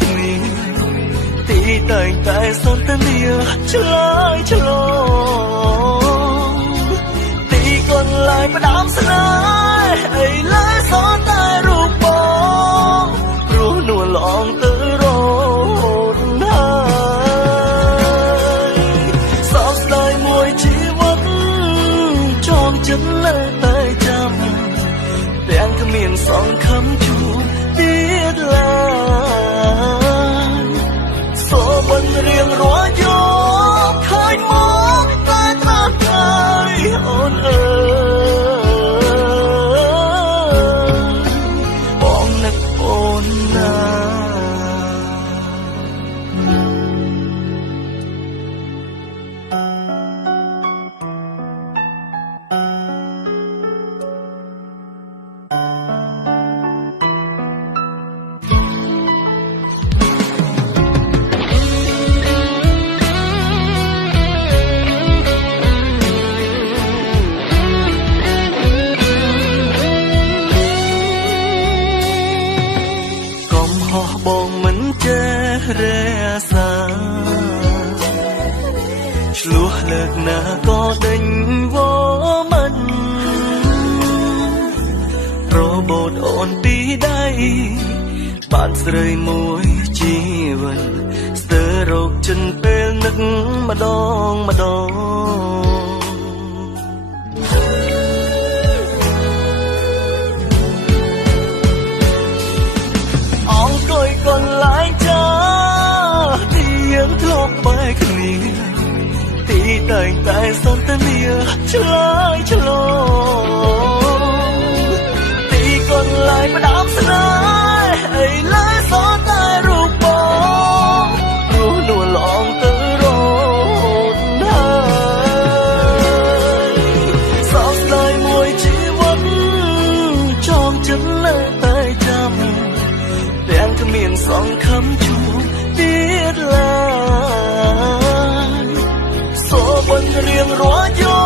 គ្នាទីតែងតែសន្ទនាឆ្លើយឆ្លងទីកន្លែងផ្ដាំស្នេហ៍ឥឡូវសនតែរូបបងព្រោះនួនល្អងទៅរហូតហើយសោកស្ដាយមួយជីវិតចងចិត្តលើតែចាំទាំងគ្មានសង្ឃឹមជួបទៀតឡើយសូមមិនរៀងរាល់យកឃើញមកតែត្រាស់កាយអូនអើយបងនឹកអូនណាបងមិនចេះរសាឆ្លោះលើកណាក៏ដេញវមិនរបូតអូនពីដៃបានស្រីមួយជីវិតស្ទើររោគចិនពេលនឹកម្ដងម្ដងអង្គុយកន្លែងចាទីយើងធ្លាប់បែកគ្នាទីតែងតែសន្ទនាឆ្លើយឆ្លងទីកន្លែងផ្ដាំស្នេហ៍ឥឡូវសនតែរូបបងព្រោះនួនល្អងទៅរហូតហើយសោកស្ដាយមួយជីវិតចងចិត្តលើតែចាំទាំងគ្មានសង្ឃឹមជួបទៀតឡើយសូមមិនរៀងរាល់យក